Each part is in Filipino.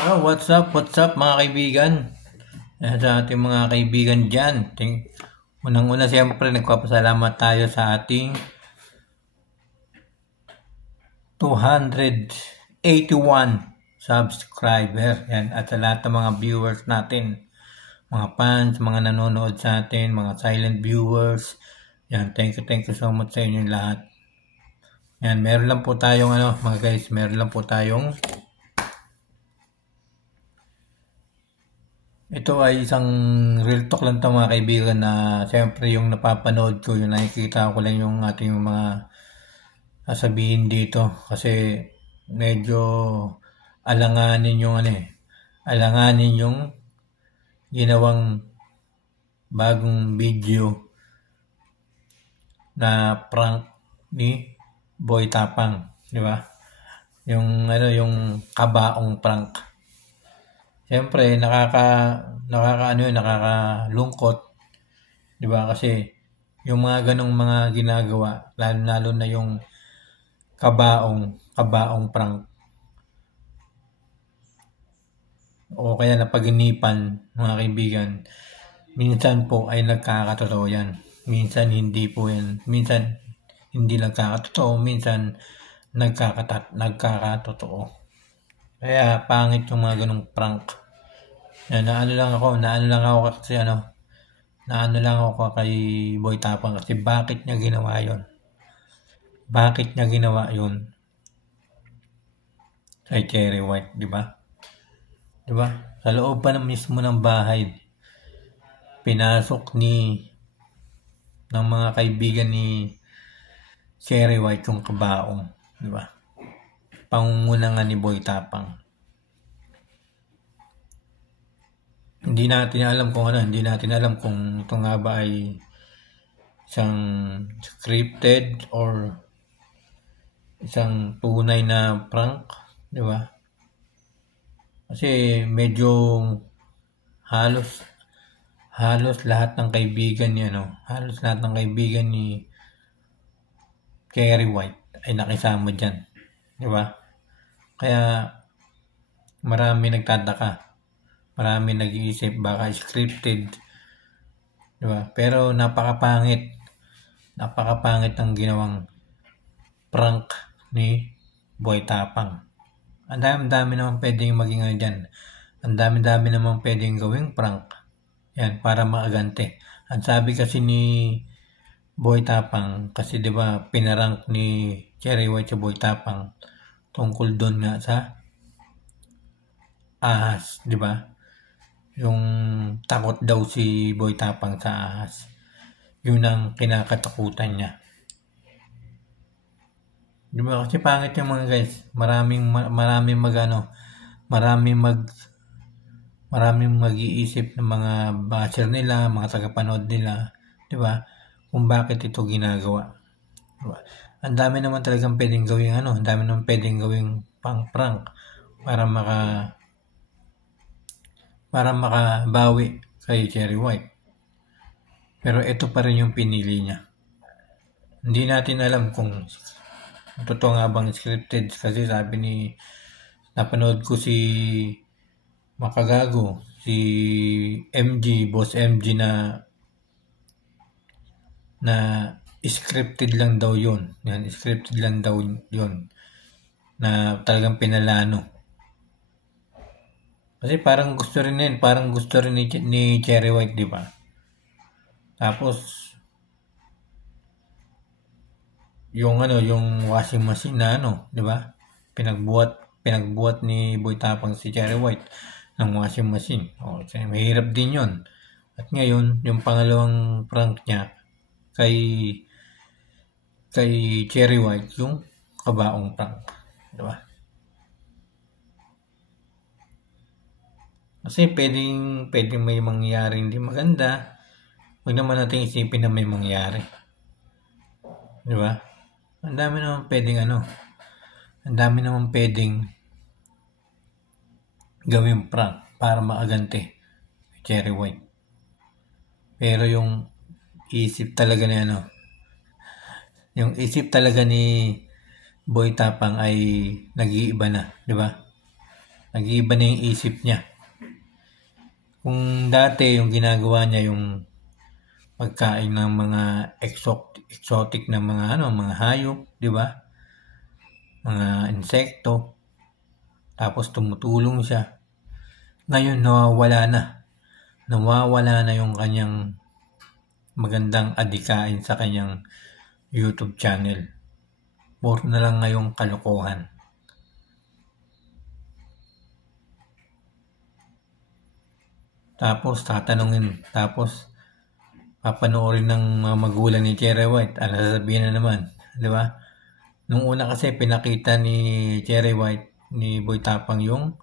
Oh, what's up mga kaibigan? Sa ating mga kaibigan dyan. Unang-una siyempre nagpapasalamat tayo sa ating 281 subscriber. Yan. At sa lahat ng mga viewers natin, mga fans, mga nanonood sa atin, mga silent viewers. Yan, thank you so much sa inyo lahat. Yan, meron lang po tayong mga guys, meron lang po tayong ito ay isang real talk lang to mga kaibigan na siyempre yung napapanood ko, yung nakikita ko lang yung ating mga sasabihin dito kasi medyo alanganin yung alanganin yung ginawang bagong video na prank ni Boy Tapang, di ba? Yung kabaong prank. Siyempre, nakakalungkot, 'di ba? Kasi yung mga ganong mga ginagawa, lalo na yung kabaong prank o kaya napaginipan, mga kaibigan. Minsan po ay nagkakatotoo 'yan. Minsan hindi po 'yan. Minsan hindi nagkakatotoo, minsan nagkakatotoo. Kaya pangit yung mga ganong prank. Naano lang ako kasi naano lang ako kay Boy Tapang kasi bakit niya ginawa yon? Bakit niya ginawa yon kay Cherry White, di ba? Di ba? Sa loob pa mismo ng bahay, pinasok ng mga kaibigan ni Cherry White yung kabaong, di ba? Pangungunahan ni Boy Tapang. Hindi natin alam kung ito nga ba ay isang scripted or isang tunay na prank, di ba? Kasi medyo halos lahat ng kaibigan ni Cherry White ay nakisama diyan, di ba? Kaya marami nagtataka. Marami nag-iisip baka scripted, di ba? Pero napakapangit ang ginawang prank ni Boy Tapang. Ang dami naman pwedeng maging dyan. Ang dami naman pwedeng gawing prank. Yan, para maagante. Ang sabi kasi ni Boy Tapang, kasi di ba pinarank ni Cherry White sa Boy Tapang tungkol doon nga sa ahas, di ba? Yung takot daw si Boy Tapang sa ahas. Yun ang kinakatakutan niya. Di ba? Kasi pangit yung mga guys. Maraming mag-iisip ng mga basher nila, mga tagapanood nila, di ba? Kung bakit ito ginagawa. Diba? Ang dami naman talagang pwedeng gawing ang dami naman pwedeng gawing prank para makabawi kay Cherry White. Pero ito pa rin yung pinili niya. Hindi natin alam kung totoo nga bang scripted kasi napanood ko si Makagago, si Boss MG na scripted lang daw yun. Yan, scripted lang daw yun na talagang pinalano. Kasi parang gusto rin ni Cherry White, di ba? Tapos yung washing machine na di ba? Pinagbuhat ni Boy Tapang si Cherry White ng washing machine. Mahirap din 'yon. At ngayon, yung pangalawang prank niya kay Cherry White, yung kabaong prank, di ba? Kasi pwedeng may mangyaring hindi maganda. Huwag naman natin isipin na may mangyari. Di ba? Ang dami naman pwedeng gawing prank para maagante Cherry White. Pero yung isip talaga ni Boy Tapang ay nag-iiba na, di ba? Nag-iiba na yung isip niya. Kung dati yung ginagawa niya yung pagkain ng mga exotic na mga hayop, di ba? Mga insekto. Tapos tumutulong siya. Ngayon nawawala na yung kanyang magandang adikain sa kanyang YouTube channel. Puro na lang ngayong kalokohan. Tapos papanoorin ng mga magulang ni Cherry White. Ano sasabihin na naman, di ba? Nung una kasi pinakita ni Cherry White ni Boy Tapang yung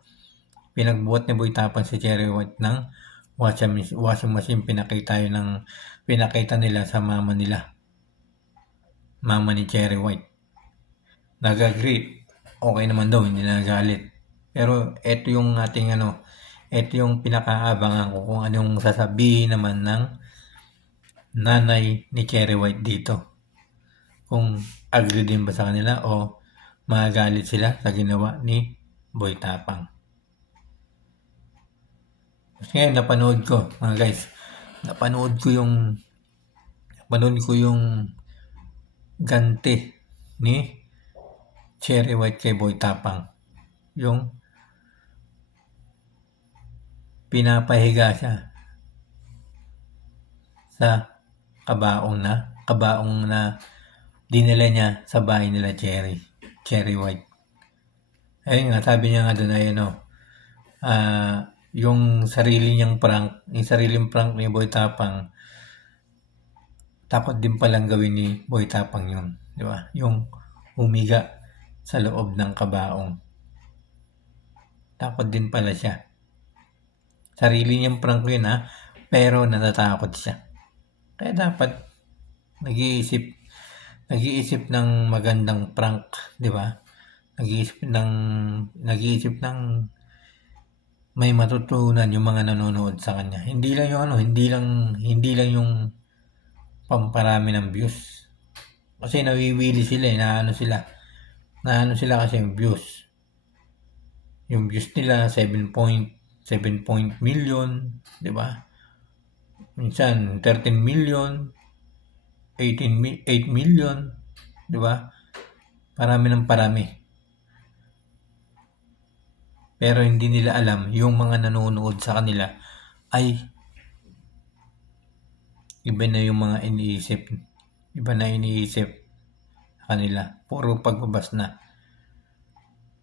pinagbuhat ni Boy Tapang si Cherry White ng washing machine. Pinakita nila sa mama nila. Mama ni Cherry White. Nag-agree. Okay naman daw, hindi nagalit. Pero ito yung ito yung pinakaabangan ko kung anong sasabihin naman ng nanay ni Cherry White dito. Kung agree din ba sa kanila o magagalit sila sa ginawa ni Boy Tapang. Tapos ngayon napanood ko, mga guys. Napanood ko yung ganti ni Cherry White kay Boy Tapang. Yung pinapahiga siya sa kabaong na dinala niya sa bahay nila Cherry White. Ayun nga, sabi niya nga doon ay yung sariling prank ni Boy Tapang, takot din palang gawin ni Boy Tapang yun, di ba? Yung humiga sa loob ng kabaong. Takot din pala siya. Sarili niyang prank yun pero natatakot siya. Kaya dapat nag-iisip ng magandang prank, di ba? Nag-iisip ng may matutunan yung mga nanonood sa kanya. Hindi lang yung pamparami ng views. Kasi nawiwili sila, naano sila kasi yung views. Yung views nila 7 million, di ba? Minsan 13 million, 8 million, di ba? Parami. Pero hindi nila alam yung mga nanonood sa kanila ay iba na yung mga iniisip. Iba na iniisip sa kanila. Puro pagbabas na.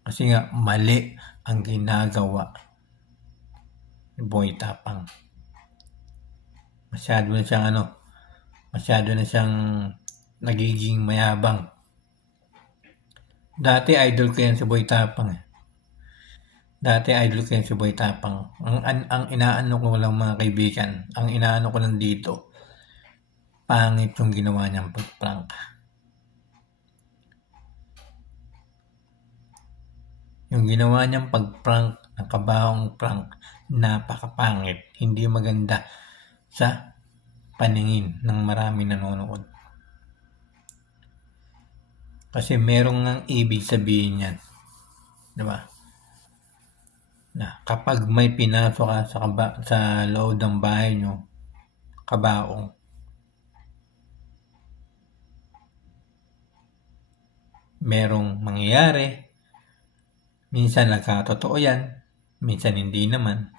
Kasi nga mali ang ginagawa ni Boy Tapang. Masyado na siyang nagiging mayabang. Dati idol ko yan si Boy Tapang. Ang inaano ko lang mga kaibigan, ang inaano ko lang dito, pangit yung ginawa niyang prank. Yung ginawa niyang pag-prank, ng kabaong prank, napakapangit. Hindi maganda sa paningin ng maraming nanonood. Kasi merong ngang ibig sabihin yan. Diba? Na kapag may pinasok ka sa loob ng bahay nyo, kabaong, merong mangyayari. Minsan nagkatotoo yan, minsan hindi naman.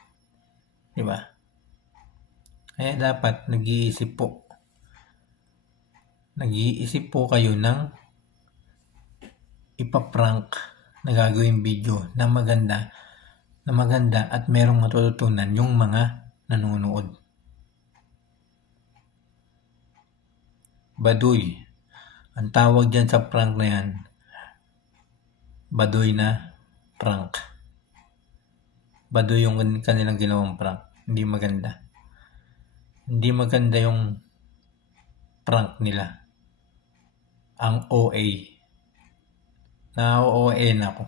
Diba? Kaya dapat nag-iisip po kayo ng ipaprank na gagawing video na maganda at merong matututunan yung mga nanonood. Baduy. Ang tawag dyan sa prank na yan, baduy na prank. Baduy yung kanilang ginawang prank. Hindi maganda. Hindi maganda yung prank nila. Ang OA. Na-OA na ako.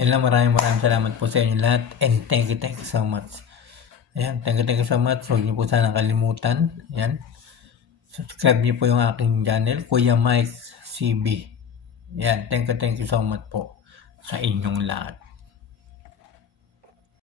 Yan lang, maraming salamat po sa inyo lahat. And thank you so much. Ayan, thank you so much. Huwag niyo po sana kalimutan. Ayan. Subscribe niyo po yung aking channel, Kuya Mike CB. Ayan, thank you so much po sa inyong lahat.